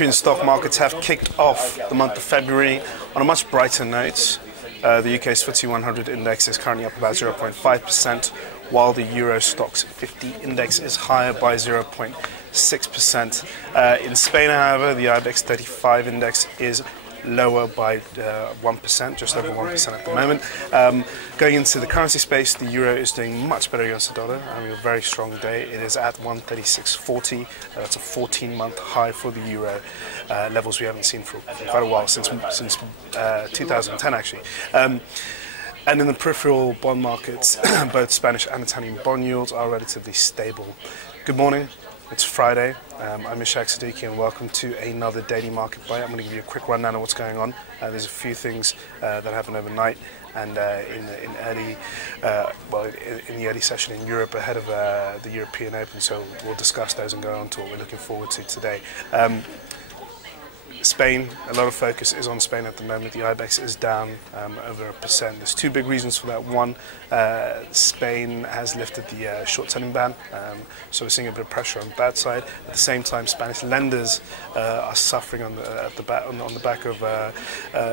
European stock markets have kicked off the month of February on a much brighter note. The UK's FTSE 100 index is currently up about 0.5%, while the Euro Stoxx 50 index is higher by 0.6%. In Spain, however, the IBEX 35 index is lower by 1%, just over 1% at the moment. Going into the currency space, the euro is doing much better against the dollar. Having a very strong day. It is at 136.40. That's a 14-month high for the euro, levels we haven't seen for quite a while, since 2010 actually. And in the peripheral bond markets, both Spanish and Italian bond yields are relatively stable. Good morning. It's Friday. I'm Ishaq, Siddiqi, and welcome to another daily market bite. I'm going to give you a quick rundown of what's going on. There's a few things that happened overnight and in the early session in Europe ahead of the European Open. So we'll discuss those and go on to what we're looking forward to today. Spain, a lot of focus is on Spain at the moment. The IBEX is down over 1%. There's two big reasons for that. One, Spain has lifted the short selling ban, so we're seeing a bit of pressure on that side. At the same time, Spanish lenders are suffering on the back of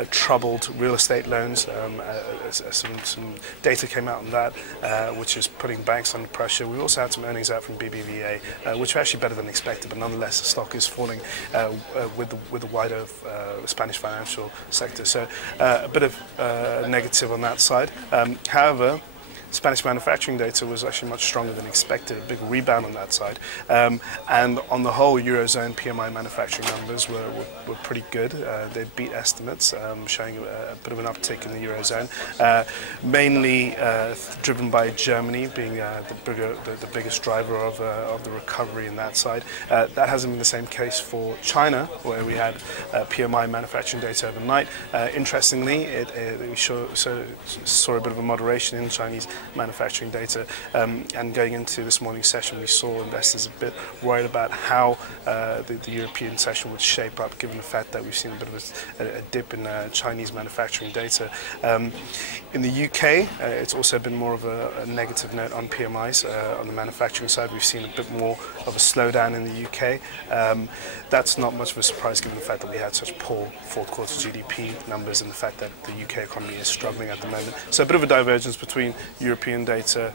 troubled real estate loans. Some data came out on that, which is putting banks under pressure. We also had some earnings out from BBVA, which are actually better than expected, but nonetheless, the stock is falling with the wider Spanish financial sector. So a bit of negative on that side. However, Spanish manufacturing data was actually much stronger than expected, a big rebound on that side. And on the whole, Eurozone PMI manufacturing numbers were pretty good. They beat estimates, showing a bit of an uptick in the Eurozone, mainly driven by Germany being the biggest driver of the recovery in that side. That hasn't been the same case for China, where we had PMI manufacturing data overnight. Interestingly, we saw a bit of a moderation in Chinese manufacturing data, and going into this morning's session, we saw investors a bit worried about how the European session would shape up, given the fact that we've seen a bit of a dip in Chinese manufacturing data. In the UK, it's also been more of a negative note on PMIs. On the manufacturing side, we've seen a bit more of a slowdown in the UK. That's not much of a surprise, given the fact that we had such poor fourth quarter GDP numbers and the fact that the UK economy is struggling at the moment. So a bit of a divergence between European data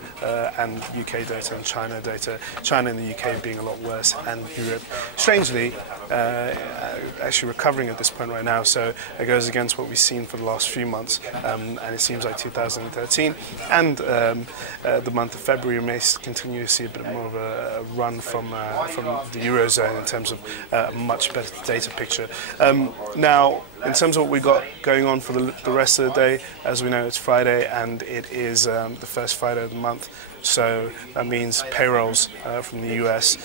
and UK data and China data. China and the UK being a lot worse, and Europe, strangely, actually recovering at this point right now. So it goes against what we've seen for the last few months, and it seems like 2013 and the month of February may continue to see a bit more of a run from the Eurozone in terms of a much better data picture. Now, in terms of what we've got going on for the rest of the day, as we know, it's Friday and it is the first Friday of the month. So that means payrolls from the US.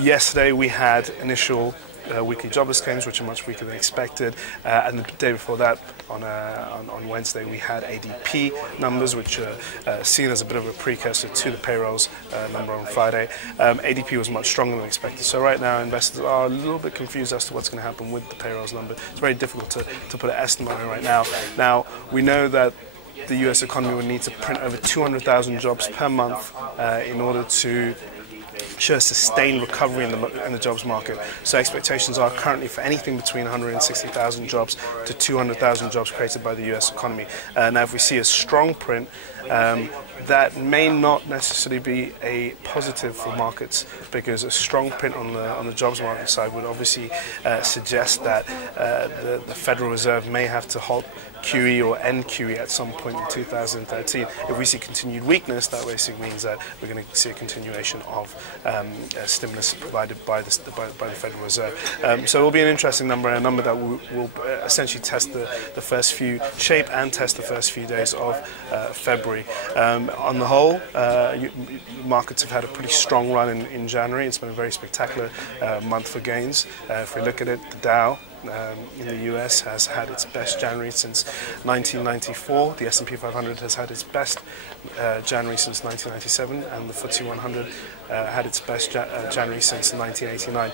Yesterday we had initial weekly jobless claims, which are much weaker than expected, and the day before that, on Wednesday, we had ADP numbers, which are seen as a bit of a precursor to the payrolls number on Friday. ADP was much stronger than expected, so right now investors are a little bit confused as to what's going to happen with the payrolls number. It's very difficult to put an estimate on it right now. Now, we know that the US economy would need to print over 200,000 jobs per month in order to show a sustained recovery in the jobs market. So expectations are currently for anything between 160,000 jobs to 200,000 jobs created by the US economy. Now, if we see a strong print, that may not necessarily be a positive for markets, because a strong print on the jobs market side would obviously suggest that the Federal Reserve may have to halt QE or end QE at some point in 2013. If we see continued weakness, that basically means that we're going to see a continuation of stimulus provided by the Federal Reserve. So it will be an interesting number, and a number that will essentially test the first few shape and test the first few days of February. On the whole, markets have had a pretty strong run in January. It's been a very spectacular month for gains. If we look at it, the Dow in the US has had its best January since 1994. The S&P 500 has had its best January since 1997, and the FTSE 100 had its best January since 1989.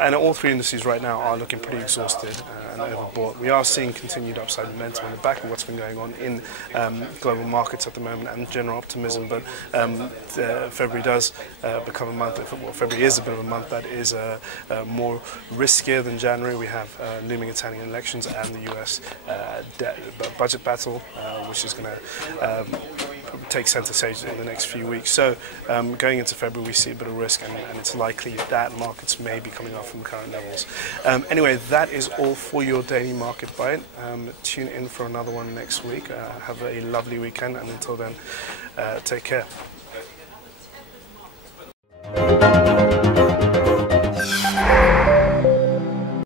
And all three indices right now are looking pretty exhausted, and overbought. We are seeing continued upside momentum on the back of what's been going on in global markets at the moment and general optimism, but February does become a month, well, February is a bit of a month that is more riskier than January. We have looming Italian elections and the US budget battle, which is going to take centre stage in the next few weeks. So going into February we see a bit of risk, and it's likely that markets may be coming off from current levels. Anyway, that is all for your daily market bite. Tune in for another one next week. Have a lovely weekend, and until then, take care.